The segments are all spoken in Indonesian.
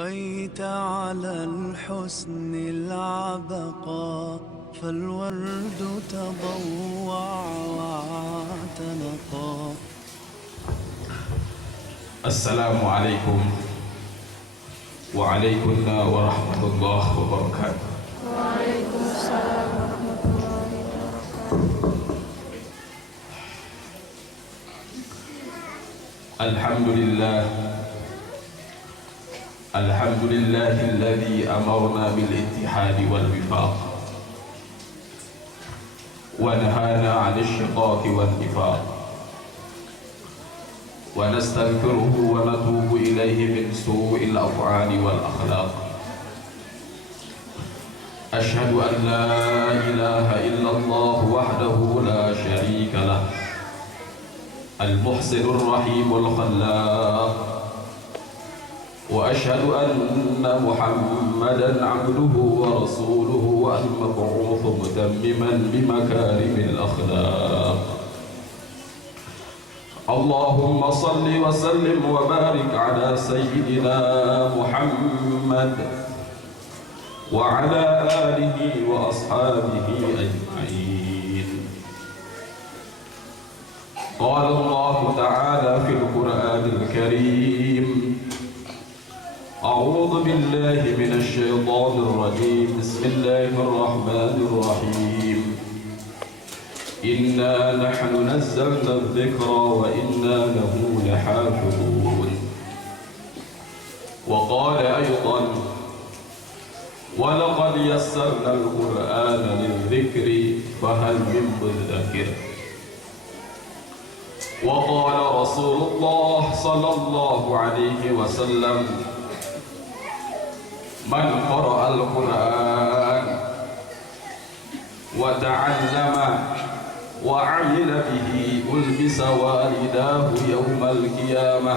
بقيت على الحسن العبقى فالورد تضوع واعتنقا. السلام عليكم وعليكم ورحمة الله وبركاته. وعليكم السلام ورحمة الله وبركاته. الحمد لله الذي أمرنا بالاتحاد والوفاق ونهانا عن الشقاق والنفاق، ونستغفره ونتوب إليه من سوء الأفعال والأخلاق. أشهد أن لا إله إلا الله وحده لا شريك له، المحسن الرحيم الخلاق. وأشهد أن محمدًا عبده ورسوله المبعوث متمما بمكارم الأخلاق. اللهم صل وسلم وبارك على سيدنا محمد وعلى آله وأصحابه أجمعين. قال الله تعالى في القرآن الكريم: أعوذ بالله من الشيطان الرجيم، بسم الله الرحمن الرحيم. إنا نحن نزلنا الذكر وإنا له لحافظون. وقال أيضا: ولقد يسرنا القرآن للذكر فهل من مدكر. وقال رسول الله صلى الله عليه وسلم: من قرأ القرآن وتعلم وعمل به ألبس والداه يوم القيامة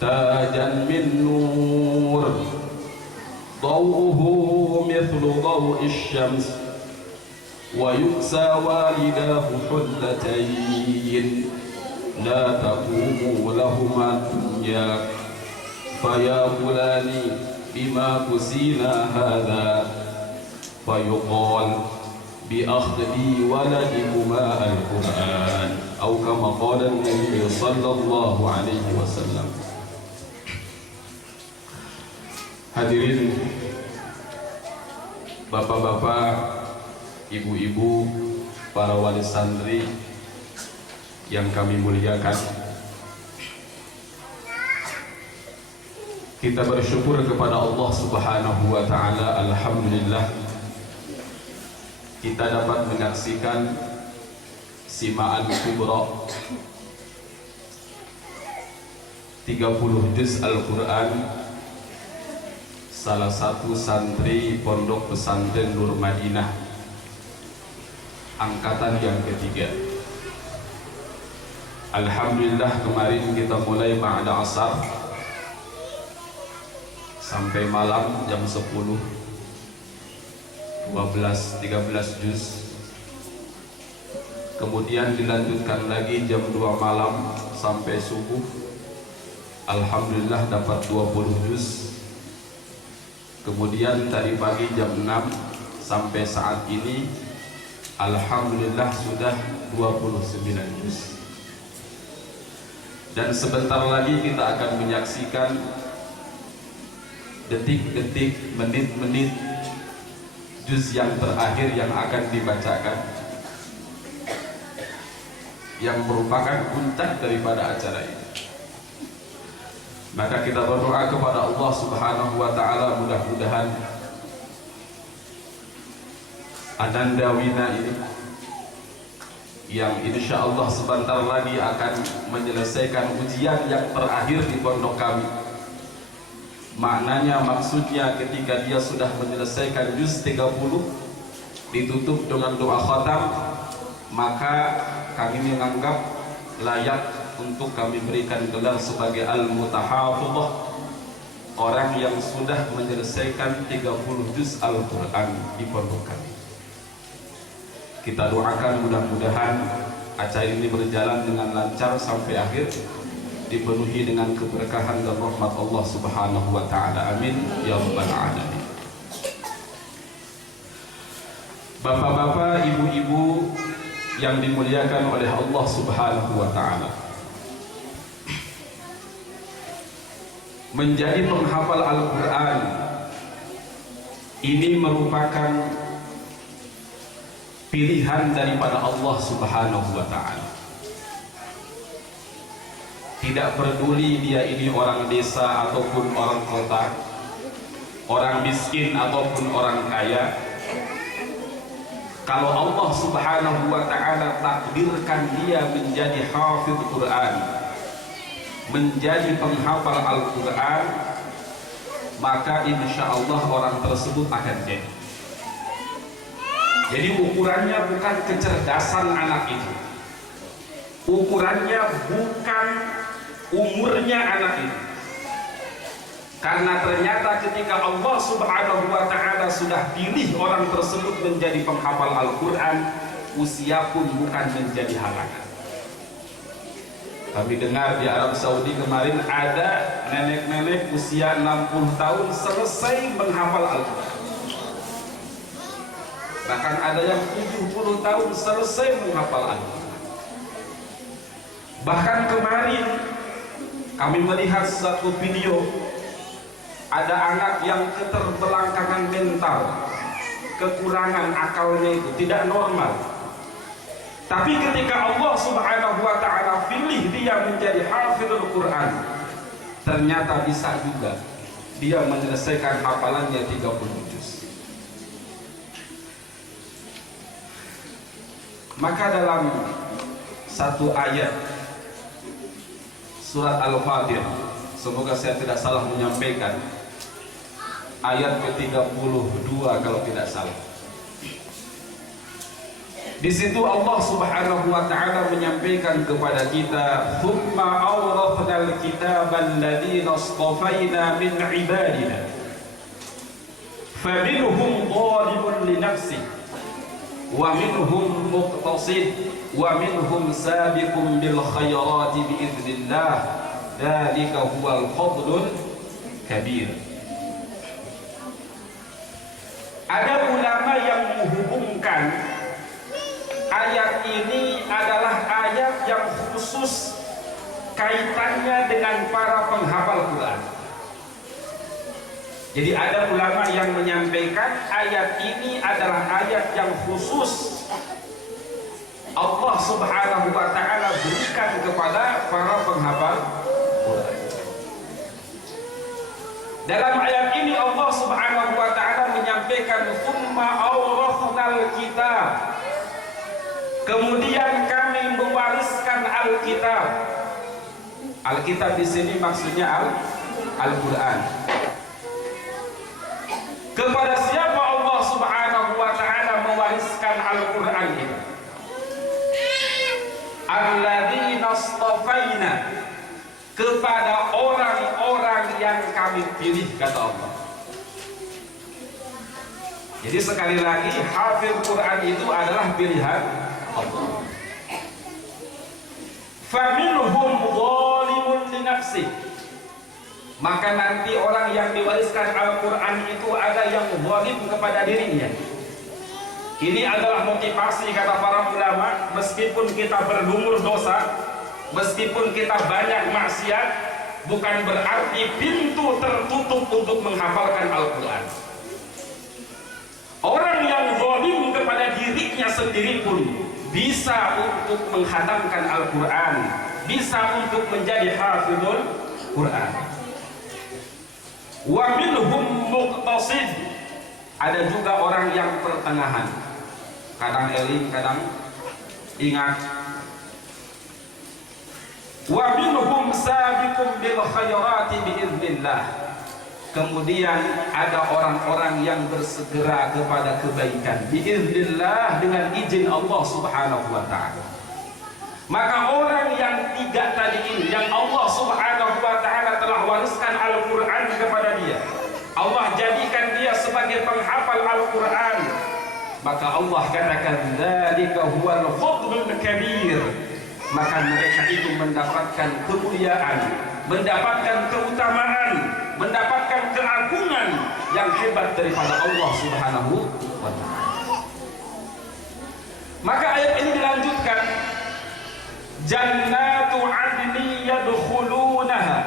تاجا من نور ضوءه مثل ضوء الشمس، ويكسى والداه حلتين لا تقوم لهما الدنيا فيقولان: بما كسينا هذا؟ فيقال: بأخذ ولدكما القرآن، أو كما قال النبي صلى الله عليه وسلم. Hadirin bapak-bapak, ibu-ibu, para wali santri yang kami muliakan, kita bersyukur kepada Allah Subhanahu wa Ta'ala. Alhamdulillah, kita dapat menyaksikan simaan kubra 30 juz Al-Quran salah satu santri Pondok Pesantren Nur Madinah angkatan yang ketiga. Alhamdulillah, kemarin kita mulai ba'da asar sampai malam jam 10, 12, 13 juz. Kemudian dilanjutkan lagi jam 2 malam sampai subuh. Alhamdulillah dapat 20 juz. Kemudian tadi pagi jam 6 sampai saat ini alhamdulillah sudah 29 juz. Dan sebentar lagi kita akan menyaksikan detik-detik, menit-menit juz yang terakhir yang akan dibacakan, yang merupakan puncak daripada acara ini. Maka kita berdoa kepada Allah Subhanahu wa Ta'ala, mudah-mudahan Ananda Wina ini yang insya Allah sebentar lagi akan menyelesaikan ujian yang terakhir di pondok kami. Maknanya, maksudnya ketika dia sudah menyelesaikan juz 30 ditutup dengan doa khatam, maka kami menganggap layak untuk kami berikan gelar sebagai al-mutahafidhah, orang yang sudah menyelesaikan 30 juz Al-Quran di pondok kami. Kita doakan mudah-mudahan acara ini berjalan dengan lancar sampai akhir, dipenuhi dengan keberkahan dan rahmat Allah Subhanahu wa taala. Amin ya rabbal alamin. Bapak-bapak, ibu-ibu yang dimuliakan oleh Allah Subhanahu wa taala, menjadi penghafal Al-Qur'an ini merupakan pilihan daripada Allah Subhanahu wa taala. Tidak peduli dia ini orang desa ataupun orang kota, orang miskin ataupun orang kaya. Kalau Allah Subhanahu wa taala takdirkan dia menjadi hafidz Quran, menjadi penghafal Al-Quran, maka insya Allah orang tersebut akan jadi. Jadi ukurannya bukan kecerdasan anak itu, ukurannya bukan umurnya anak itu, karena ternyata ketika Allah Subhanahu wa ta'ala sudah pilih orang tersebut menjadi penghafal Al-Quran, usia pun bukan menjadi halangan. Kami dengar di Arab Saudi kemarin ada nenek-nenek usia 60 tahun selesai menghafal Al-Quran. Bahkan ada yang 70 tahun selesai menghafal Al-Quran. Bahkan kemarin kami melihat satu video, ada anak yang keterbelakangan mental, kekurangan akalnya itu tidak normal. Tapi ketika Allah Subhanahu wa ta'ala pilih dia menjadi hafizul Quran, ternyata bisa juga dia menyelesaikan hafalannya 30 juz. Maka dalam satu ayat surat Al-Fatir, semoga saya tidak salah menyampaikan, ayat ke-32 kalau tidak salah. Di situ Allah Subhanahu wa taala menyampaikan kepada kita, "Tsumma awrathnal kitabal ladzina istafaina min ibadina faminhum zalimun li nafsihi wa minhum muqtasid wa minhum sabiqun bil khairati bi idznillah dzalika huwal fadlul kabir." Ada ulama yang menghubungkan ayat ini adalah ayat yang khusus kaitannya dengan para penghafal Quran. Jadi ada ulama yang menyampaikan ayat ini adalah ayat yang khusus Allah Subhanahu wa ta'ala berikan kepada para penghafal Quran. Dalam ayat ini Allah Subhanahu wa ta'ala menyampaikan, "Tsumma awrathnal kitab." Kemudian kami mewariskan Alkitab. Alkitab di sini maksudnya Al-Quran. Kepada siapa Allah Subhanahu wa ta'ala mewariskan Al-Quran ini? Alladzina istafaina, kepada orang-orang yang kami pilih, kata Allah. Jadi sekali lagi, hafidz Quran itu adalah pilihan Allah. Faminhum zalimun li nafsihi, maka nanti orang yang diwariskan Al-Quran itu ada yang zalim kepada dirinya. Ini adalah motivasi, kata para ulama, meskipun kita bergumul dosa, meskipun kita banyak maksiat, bukan berarti pintu tertutup untuk menghafalkan Al-Quran. Orang yang zalim kepada dirinya sendiri pun bisa untuk menghatamkan Al-Quran, bisa untuk menjadi hafizul Quran. Wa minhum muqtasid, ada juga orang yang pertengahan, kadang eling, kadang ingat. Wa minhum sabiqun bil khairati biiznillah, kemudian ada orang-orang yang bersegera kepada kebaikan biiznillah, dengan izin Allah Subhanahu wa ta'ala. Maka orang yang tiga tadi ini, yang Allah Subhanahu wa ta'ala telah wariskan Al-Quran kepada dia, Allah jadikan dia sebagai penghafal Al-Quran, maka Allah katakan dzalika huwal fadlul kabir, maka mereka itu mendapatkan kemuliaan, mendapatkan keutamaan, mendapatkan keagungan yang hebat daripada Allah Subhanahu wa Ta'ala. Maka ayat ini dilanjutkan, jannatu adni yadkhulunaha.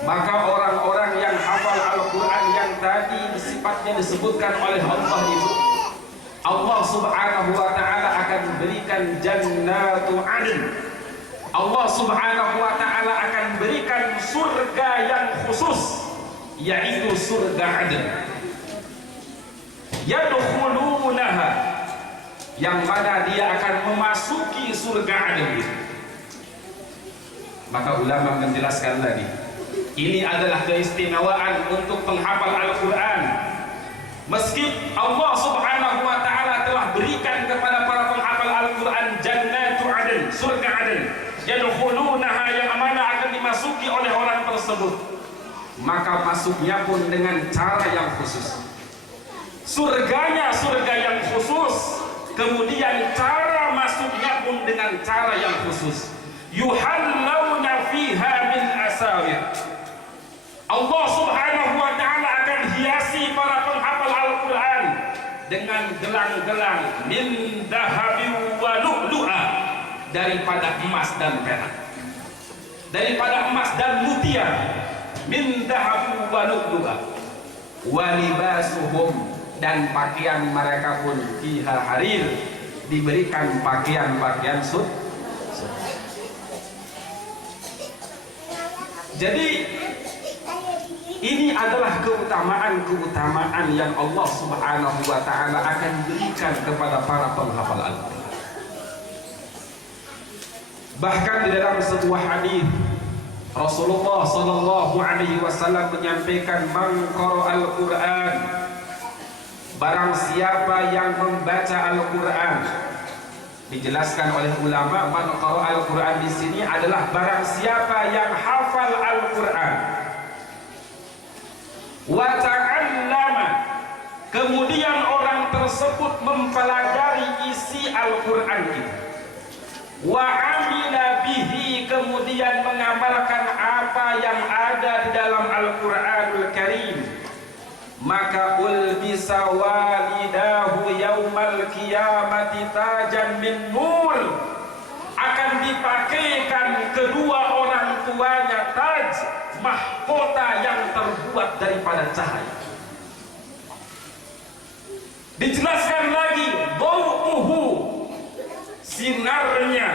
Maka orang-orang yang hafal Al-Quran yang tadi sifatnya disebutkan oleh Allah itu, Allah Subhanahu wa Ta'ala akan berikan jannatu adn. Allah Subhanahu wa Ta'ala akan berikan surga yang khusus, yaitu surga adn. Yadkhulunaha, yang mana dia akan memasuki surga adn itu. Maka ulama menjelaskan lagi, ini adalah keistimewaan untuk penghafal Al-Quran. Meski Allah Subhanahu wa Ta'ala telah berikan kepada para penghafal Al-Quran jannatu adn, surga adn, yadkhulunaha, yang mana akan dimasuki oleh orang tersebut, maka masuknya pun dengan cara yang khusus. Surganya surga yang khusus, kemudian cara masuknya pun dengan cara yang khusus. Yuhallawna fiha min asawir. Allah Subhanahu wa Ta'ala akan hiasi para penghafal Al-Quran dengan gelang-gelang min dahabin wa lu'lu'a, daripada emas dan perak, daripada emas dan mutiara. Min dahabin wa lu'lu'a wa libasuhum, dan pakaian mereka pun fiha harir, diberikan pakaian-pakaian Jadi ini adalah keutamaan-keutamaan yang Allah Subhanahu wa Ta'ala akan berikan kepada para penghafal Al-Quran. Bahkan di dalam sebuah hadis Rasulullah sallallahu alaihi wasallam menyampaikan, man qara al-Quran, barang siapa yang membaca Al-Quran. Dijelaskan oleh ulama, man qara al-Quran di sini adalah barang siapa yang hafal Al-Quran. Wa ta'allama, kemudian orang tersebut mempelajari isi Al-Quran itu. Wa amila bihi, kemudian mengamalkan apa yang ada di dalam Al-Quranul Karim, maka ulbisa walidahu yaumal qiyamati tajan min nur, akan dipakaikan kedua orang tuanya taj, mahkota yang terbuat daripada cahaya. Dijelaskan lagi, dhau'uhu, sinarnya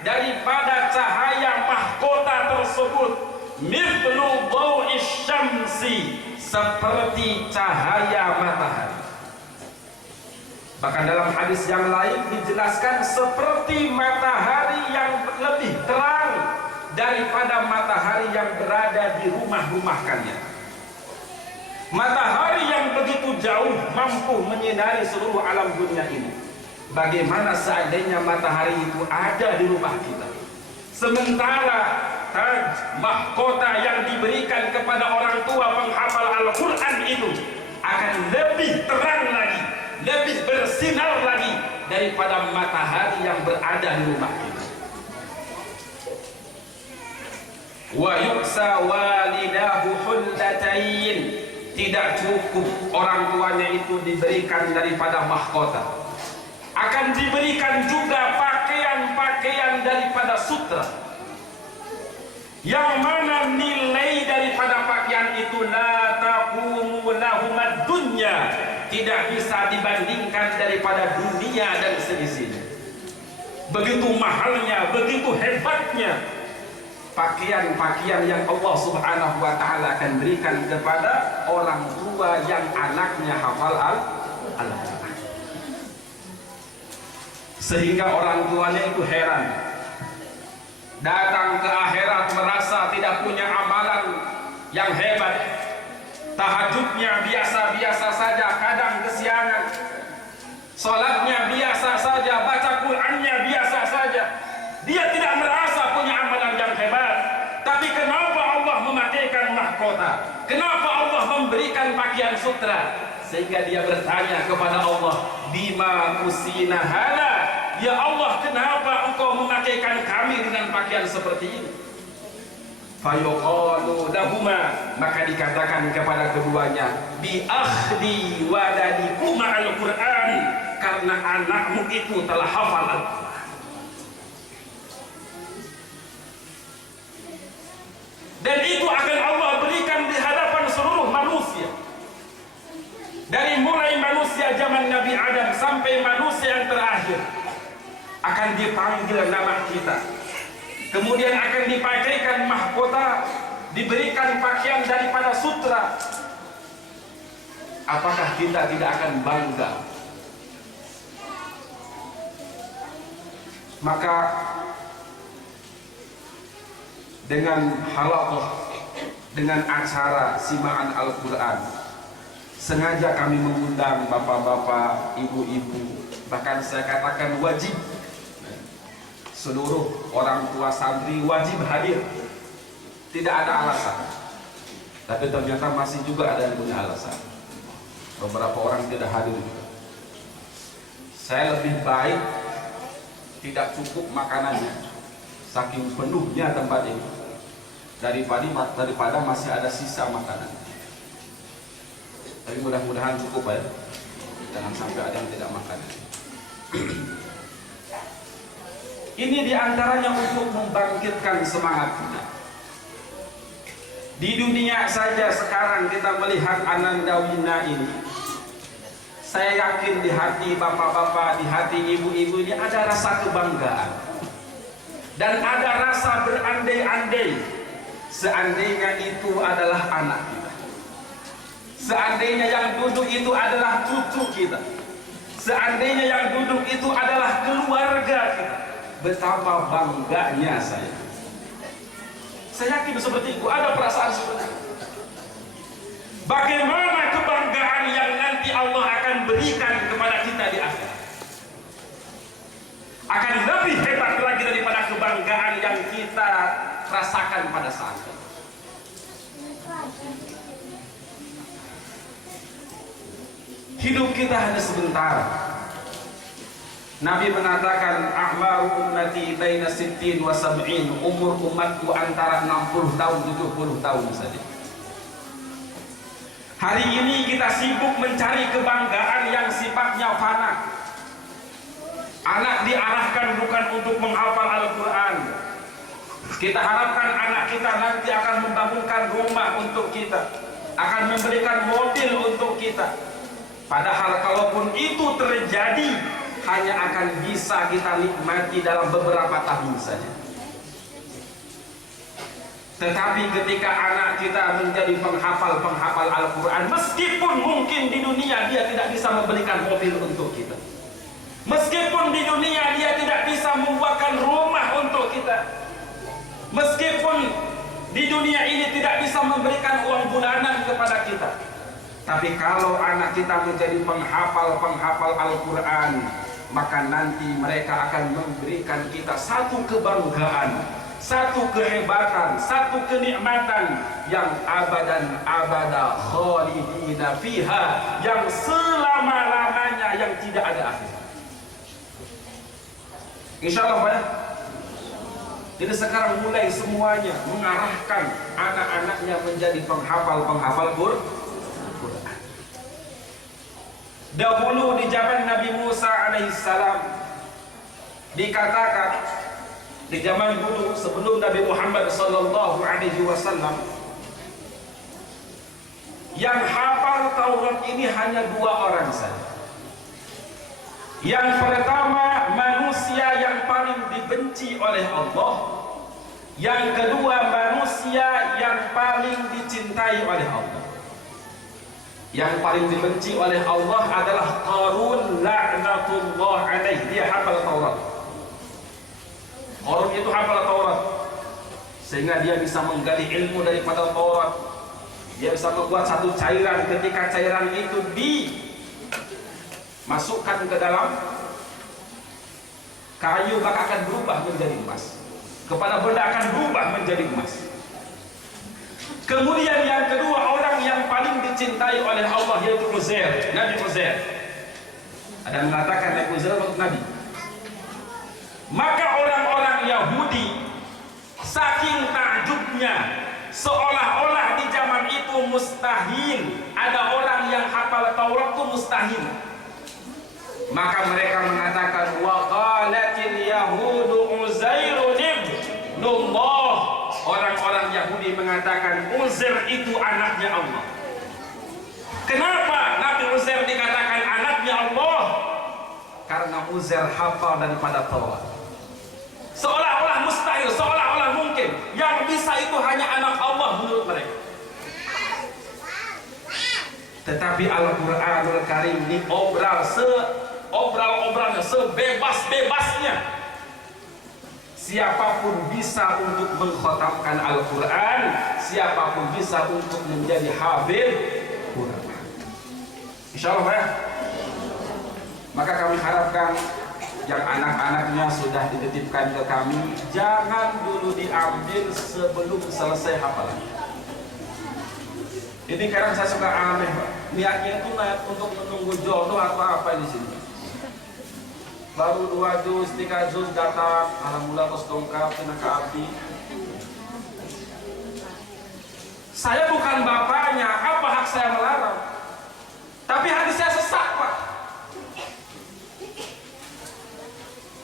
daripada cahaya mahkota tersebut, mithlu dhau'is syamsi, seperti cahaya matahari. Bahkan dalam hadis yang lain dijelaskan seperti matahari yang lebih terang daripada matahari yang berada di rumah-rumah kalian. Matahari yang begitu jauh mampu menyinari seluruh alam dunia ini. Bagaimana seandainya matahari itu ada di rumah kita? Sementara taj, mahkota yang diberikan kepada orang tua penghafal Al-Quran itu akan lebih terang lagi, lebih bersinar lagi daripada matahari yang berada di rumah kita. Wa yuksa walidahu hullatain, tidak cukup orang tuanya itu diberikan daripada mahkota, akan diberikan juga pakaian-pakaian daripada sutra, yang mana nilai daripada pakaian itu la taqumu lahumad dunya, tidak bisa dibandingkan daripada dunia dan seisinya. Begitu mahalnya, begitu hebatnya pakaian-pakaian yang Allah Subhanahu wa Ta'ala akan berikan kepada orang tua yang anaknya hafal Al-Quran. Sehingga orang tuanya itu heran, datang ke akhirat merasa tidak punya amalan yang hebat, tahajudnya biasa-biasa saja, kadang kesiangan, sholatnya biasa saja, baca Qur'annya biasa saja. Dia tidak merasa punya amalan yang hebat. Tapi kenapa Allah memakaikan mahkota? Kenapa Allah memberikan pakaian sutra? Sehingga dia bertanya kepada Allah, bima kusina hada, ya Allah, kenapa engkau memakaikan kami dengan pakaian seperti ini? Fayuqalu lahuma, maka dikatakan kepada keduanya, bi akhdi waladikuma al-Qur'an, karena anakmu itu telah hafal Al-Quran. Dan itu akan Allah berikan di hadapan seluruh manusia. Dari mulai manusia zaman Nabi Adam sampai manusia yang terakhir, akan dipanggil nama kita. Kemudian akan dipakaikan mahkota, diberikan pakaian daripada sutra. Apakah kita tidak akan bangga? Maka dengan halaqah, dengan acara simaan Al-Quran, sengaja kami mengundang bapak-bapak, ibu-ibu, bahkan saya katakan wajib. Seluruh orang tua santri wajib hadir. Tidak ada alasan. Tapi ternyata masih juga ada yang punya alasan. Beberapa orang tidak hadir juga. Saya lebih baik tidak cukup makanannya, saking penuhnya tempat ini, daripada masih ada sisa makanan. Tapi mudah-mudahan cukup ya, jangan sampai ada yang tidak makan. Ini diantaranya untuk membangkitkan semangat kita. Di dunia saja sekarang kita melihat Anandawina ini, saya yakin di hati bapak-bapak, di hati ibu-ibu ini ada rasa kebanggaan dan ada rasa berandai-andai. Seandainya itu adalah anak kita, seandainya yang duduk itu adalah cucu kita, seandainya yang duduk itu adalah keluarga kita, betapa bangganya saya. Saya yakin seperti itu, ada perasaan seperti itu. Bagaimana kebanggaan yang nanti Allah akan berikan kepada kita di akhirat, akan lebih hebat lagi daripada kebanggaan yang kita rasakan pada saat itu. Hidup kita hanya sebentar. Nabi mengatakan, a'maru ummati baina 60 wa 70, umur umatku antara 60 tahun 70 tahun saja. Hari ini kita sibuk mencari kebanggaan yang sifatnya fana. Anak diarahkan bukan untuk menghafal Al-Quran. Kita harapkan anak kita nanti akan membangunkan rumah untuk kita, akan memberikan mobil untuk kita. Padahal kalaupun itu terjadi, hanya akan bisa kita nikmati dalam beberapa tahun saja. Tetapi ketika anak kita menjadi penghafal Al-Quran, meskipun mungkin di dunia dia tidak bisa memberikan mobil untuk kita, meskipun di dunia dia tidak bisa membuatkan rumah untuk kita, meskipun di dunia ini tidak bisa memberikan uang bulanan kepada kita, tapi kalau anak kita menjadi penghafal Al-Quran, maka nanti mereka akan memberikan kita satu kebanggaan, satu kehebatan, satu kenikmatan yang abadan abada khalidina fiha, yang selama-lamanya, yang tidak ada akhir. Insyaallah Pak. Jadi sekarang mulai semuanya mengarahkan anak-anaknya menjadi penghafal Quran. Dahulu di zaman Nabi Musa alaihissalam dikatakan, di zaman dulu sebelum Nabi Muhammad sallallahu alaihi wasallam, yang hafal Taurat ini hanya 2 orang saja. Yang pertama, manusia yang paling dibenci oleh Allah. Yang kedua, manusia yang paling dicintai oleh Allah. Yang paling dibenci oleh Allah adalah Qarun la'natullah alaih. Dia hafal Taurat. Qarun itu hafal Taurat, sehingga dia bisa menggali ilmu daripada Taurat. Dia bisa membuat satu cairan, ketika cairan itu dimasukkan ke dalam kayu, maka akan berubah menjadi emas. Kepada benda akan berubah menjadi emas. Kemudian yang kedua, orang yang paling dicintai oleh Allah, yaitu Uzair, Nabi Uzair. Ada yang mengatakan Nabi Uzair untuk Nabi. Maka orang-orang Yahudi saking takjubnya, seolah-olah di zaman itu mustahil ada orang yang hafal Taurat itu mustahil. Maka mereka mengatakan wa qalatil yahudu Uzairun ibnullah. Orang-orang Yahudi mengatakan Uzair itu anaknya Allah. Kenapa Nabi Uzair dikatakan anaknya Allah? Karena Uzair hafal daripada Taurat. Seolah-olah mustahil, seolah-olah mungkin yang bisa itu hanya anak Allah menurut mereka. Tetapi Al-Quranul Karim diobral seobral-obralnya, sebebas-bebasnya. Siapapun bisa untuk mengkhatamkan Al-Quran, siapapun bisa untuk menjadi hafid Quran. Insyaallah ya. Maka kami harapkan yang anak-anaknya sudah dititipkan ke kami, jangan dulu diambil sebelum selesai hafalan. Ini kadang saya suka aneh, Pak. Niatnya itu untuk menunggu jodoh atau apa di sini. Baru 2 juz, 3 juz datang, alhamdulillah kos dongkap, tenaga abdi. Saya bukan bapaknya, apa hak saya melarang? Tapi hati saya sesak, Pak.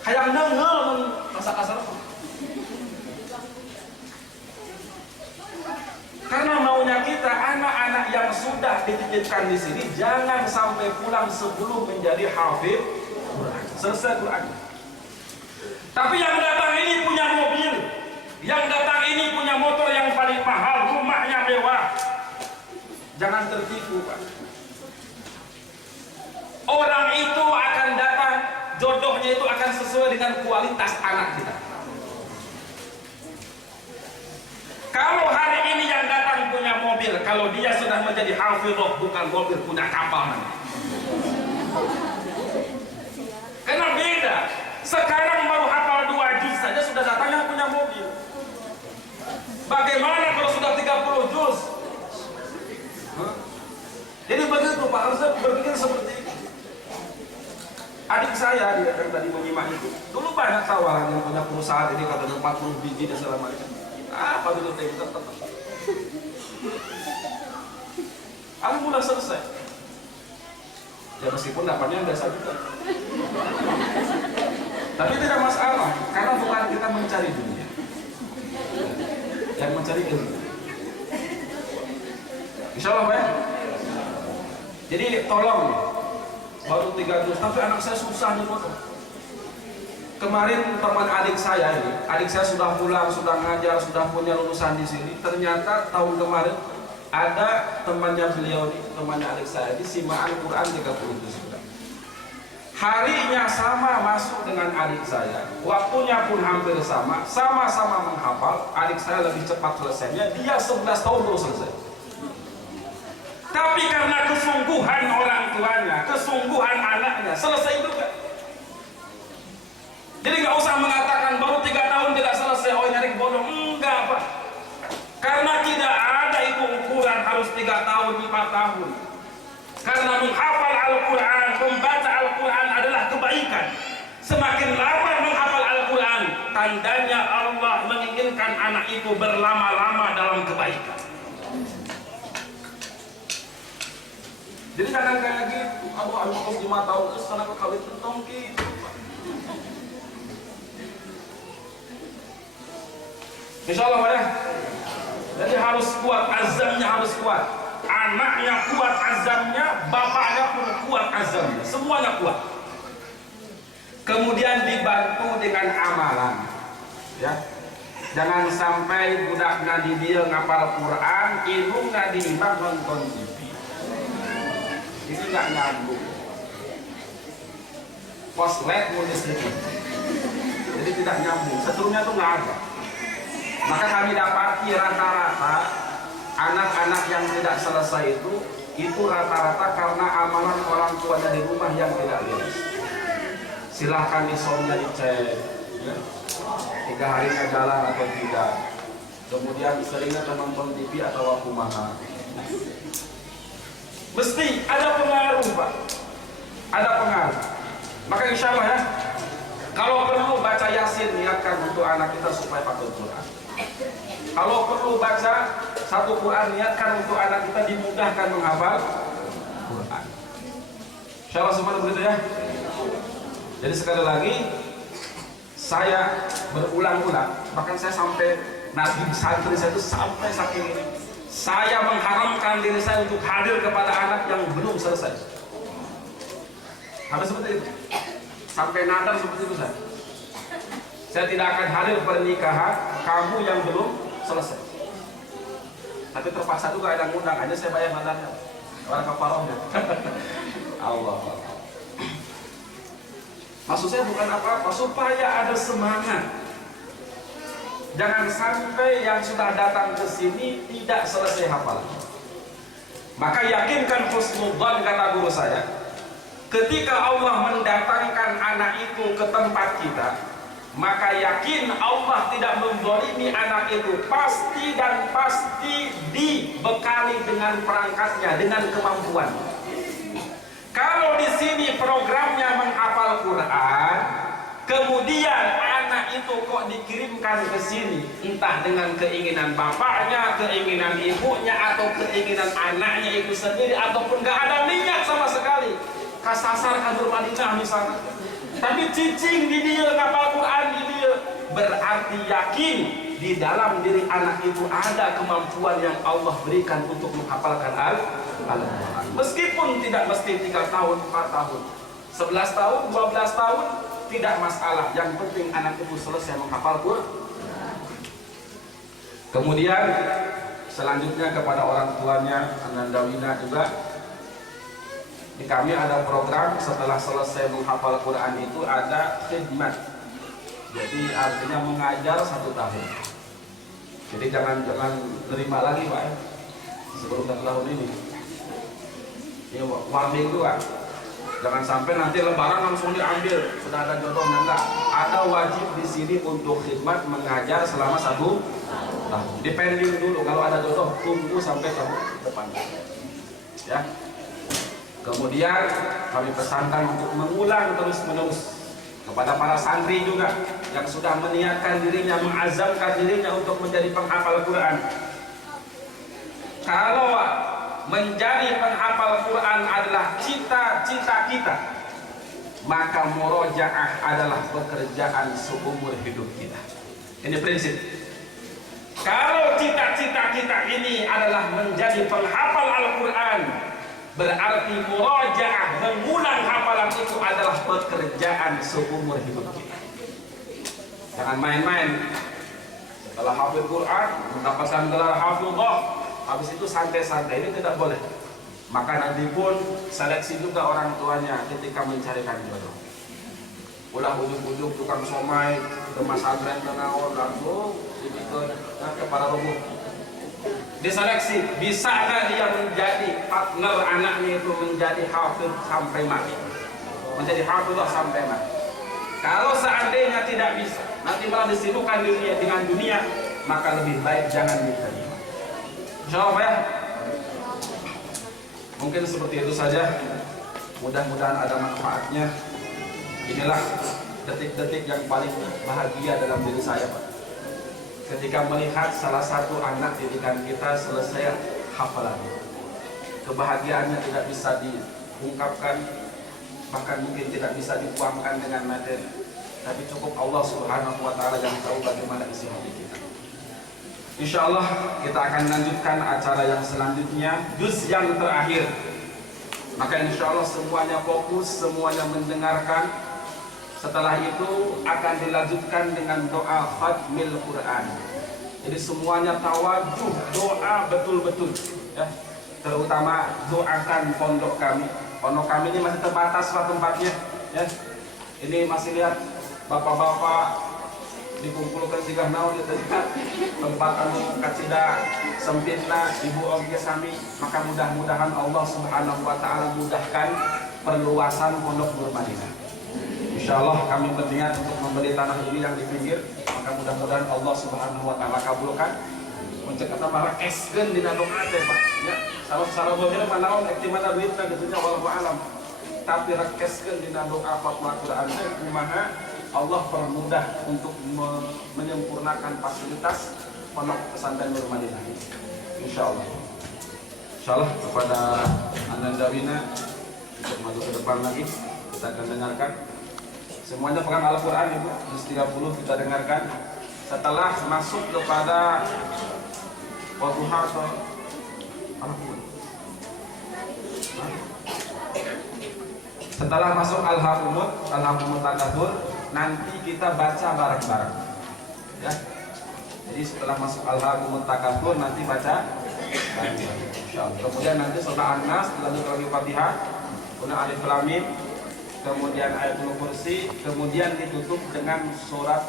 Hayang nenghel masa kasar. Karena maunya kita anak-anak yang sudah dititipkan di sini jangan sampai pulang sebelum menjadi hafid Quran, selesai Quran. Tapi yang datang ini punya mobil, yang datang ini punya motor yang paling mahal, rumahnya mewah. Jangan tertipu, Pak. Orang itu akan datang, jodohnya itu akan sesuai dengan kualitas anak kita. Kalau hari ini yang datang punya mobil, kalau dia sudah menjadi hafidh bukan mobil, punya kapal nanti. Karena beda. Sekarang baru hafal 2 juz saja sudah datang yang punya mobil. Bagaimana kalau sudah 30 juz? Jadi begitu Pak, harusnya berpikir seperti itu. Adik saya dia yang tadi menyimak itu, dulu banyak tawaran yang punya perusahaan ini katanya 40 biji dan segala macam. Apa dulu tetap. Alhamdulillah selesai. Ya meskipun dapatnya biasa juga. Tapi tidak masalah, karena bukan kita mencari dunia, yang mencari ilmu. Insya Allah ya. Jadi tolong, baru 3 juz, tapi anak saya susah nih Pak. Kemarin teman adik saya ini, adik saya sudah pulang, sudah ngajar, sudah punya lulusan di sini. Ternyata tahun kemarin ada temannya beliau nih, temannya adik saya ini simaan Quran 30 juz. Harinya sama masuk dengan adik saya, waktunya pun hampir sama, sama-sama menghafal. Adik saya lebih cepat selesainya, dia 11 tahun baru selesai. Tapi karena kesungguhan orang tuanya, kesungguhan anaknya, selesai juga. Jadi nggak usah mengatakan baru 3 tahun tidak selesai, oh nyari bodoh, enggak Pak. Karena tidak ada itu ukuran harus 3 tahun, 4 tahun. Karena menghafal Al-Quran, membaca Al-Quran adalah kebaikan. Semakin lama menghafal Al-Quran, tandanya Allah menginginkan anak itu berlama-lama dalam kebaikan. Jadi jangan kayak gitu, aku 5 tahun terus karena aku kawin pentong gitu. Insya Allah ya. Jadi harus kuat, azamnya harus kuat. Anaknya kuat azamnya, bapaknya pun kuat azamnya, semuanya kuat. Kemudian dibantu dengan amalan, ya. Jangan sampai budak nadi dia ngapal Quran, ilmu nggak diimbang nonton TV. Ini nggak nyambung. Poslet nulis sedikit, jadi tidak nyambung. Seterusnya tuh nggak ada. Maka kami dapati rata-rata anak-anak yang tidak selesai itu rata-rata karena amalan orang tuanya di rumah yang tidak beres. Silahkan isomnya dicek, ya. 3 hari jalan atau tidak. Kemudian seringnya nonton TV atau waktu mahal. Mesti ada pengaruh Pak, ada pengaruh. Maka insya Allah ya, Kalau perlu baca Yasin, niatkan untuk anak kita supaya hafal Quran. Kalau perlu baca satu Quran, niatkan untuk anak kita dimudahkan menghafal Quran. Insyaallah semuanya begitu ya. Jadi sekali lagi saya berulang-ulang, bahkan saya sampai nabi santri saya itu sampai saking ini, saya mengharamkan diri saya untuk hadir kepada anak yang belum selesai. Harus seperti itu. Sampai nadar seperti itu saya tidak akan hadir pernikahan kamu yang belum selesai. Tapi terpaksa juga ada ngundang, aja saya bayar nadarnya, orang kafarohnya. Allah. Maksud saya bukan apa-apa, supaya ada semangat. Jangan sampai yang sudah datang ke sini tidak selesai hafalan. Maka yakinkan husnudzan, kata guru saya, ketika Allah mendatangkan anak itu ke tempat kita, maka yakin Allah tidak menzalimi anak itu, pasti dan pasti dibekali dengan perangkatnya, dengan kemampuan. Kalau di sini programnya menghafal Quran, kemudian anak itu kok dikirimkan ke sini, entah dengan keinginan bapaknya, keinginan ibunya, atau keinginan anaknya itu sendiri, ataupun gak ada niat sama sekali, kasasar Kadur Madinah misalnya, tapi cicing di dia, ngapal Quran di dia, berarti yakin di dalam diri anak itu ada kemampuan yang Allah berikan untuk menghafalkan Al-Quran. Meskipun tidak mesti 3 tahun, 4 tahun, 11 tahun, 12 tahun, tidak masalah. Yang penting anak itu selesai menghafal Quran. Kemudian selanjutnya kepada orang tuanya, Ananda Wina juga, di kami ada program setelah selesai menghafal Quran itu ada khidmat. Jadi artinya mengajar 1 tahun. Jadi jangan terima lagi Pak ya, sebelum 1 tahun ini. Ini warning juga. Jangan sampai nanti lebaran langsung diambil, sudah ada jodohnya, enggak. Ada wajib di sini untuk khidmat mengajar selama 1 tahun. Depending dulu, kalau ada jodoh tunggu sampai tahun depan. Ya. Kemudian kami pesankan untuk mengulang terus-menerus kepada para santri juga yang sudah meniatkan dirinya, mengazamkan dirinya untuk menjadi penghafal Quran. Kalau menjadi penghafal Quran adalah cita-cita kita, maka murojaah adalah pekerjaan seumur hidup kita. Ini prinsip. Kalau cita-cita kita ini adalah menjadi penghafal Al-Quran, berarti murojaah, mengulang hafalan itu adalah pekerjaan seumur hidup kita. Jangan main-main. Setelah hafal Quran, mendapatkan gelar hafizah, habis itu santai-santai, ini tidak boleh. Maka nanti pun seleksi juga orang tuanya ketika mencarikan jodoh. Ulah ujung-ujung tukang somai, ke pesantren tenawon, langsung ke para rubuh. Diseleksi, bisa nggak dia menjadi partner anaknya itu menjadi hafiz sampai mati, menjadi hafizah sampai mati. Kalau seandainya tidak bisa, nanti malah disibukkan dirinya dengan dunia, maka lebih baik jangan diterima. Insyaallah ya. Mungkin seperti itu saja. Mudah-mudahan ada manfaatnya. Inilah detik-detik yang paling bahagia dalam diri saya, Pak. Ketika melihat salah satu anak didikan kita selesai hafalan. Kebahagiaannya tidak bisa diungkapkan, bahkan mungkin tidak bisa dituangkan dengan materi. Tapi cukup Allah Subhanahu wa Ta'ala yang tahu bagaimana isi hati kita. Insya Allah kita akan lanjutkan acara yang selanjutnya, juz yang terakhir. Maka insya Allah semuanya fokus, semuanya mendengarkan. Setelah itu akan dilanjutkan dengan doa khatmil Quran. Jadi semuanya tawajuh, doa betul-betul ya. Terutama doakan pondok kami. Pondok kami ini masih terbatas Pak tempatnya ya. Ini masih lihat bapak-bapak dikumpulkan sigah naon gitu tempat anu kacida sempitna ibu oge sami. Maka mudah-mudahan Allah Subhanahu wa Ta'ala mudahkan perluasan pondok Nur Madinah. Insyaallah kami berniat untuk membeli tanah ini yang di pinggir, maka mudah-mudahan Allah Subhanahu wa Ta'ala kabulkan. Untuk kata malah eskeun dina doa teh Pak ya. Salah bener manaon ek di mana duitna gitu nya wallahu alam. Tapi rek eskeun dina doa khatmul Quran teh kumaha Allah permudah untuk menyempurnakan fasilitas pondok pesantren Nur Madinah. Insyaallah. Insyaallah kepada Ananda Wina untuk maju ke depan lagi kita akan dengarkan. Semuanya pegang Al-Quran Ibu. Juz 30 kita dengarkan. Setelah masuk kepada Wadduha atau setelah masuk Al-Hakumut Takatsur, nanti kita baca bareng-bareng. Ya. Jadi setelah masuk Al-Hakumut Takatsur nanti baca bareng-bareng. Insyaallah. Kemudian nanti surah An-Nas, lalu lagi Fatihah, kemudian Alif Lam Mim, kemudian Ayatul Kursi, kemudian ditutup dengan surat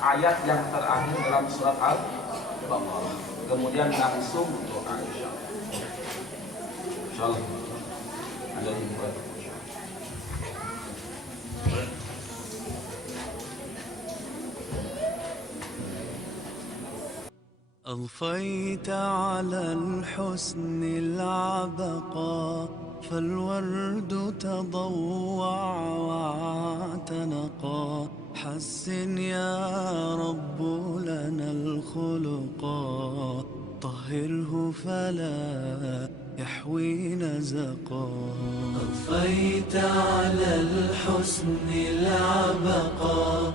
ayat yang terakhir dalam surat Al-Baqarah. Kemudian langsung doa insyaallah. Ada di buku. أضفيت على الحسن العبقى فالورد تضوع واعتنقا حسن يا رب لنا الخلقا طهره فلا يحوي نزقا أضفيت على الحسن العبقى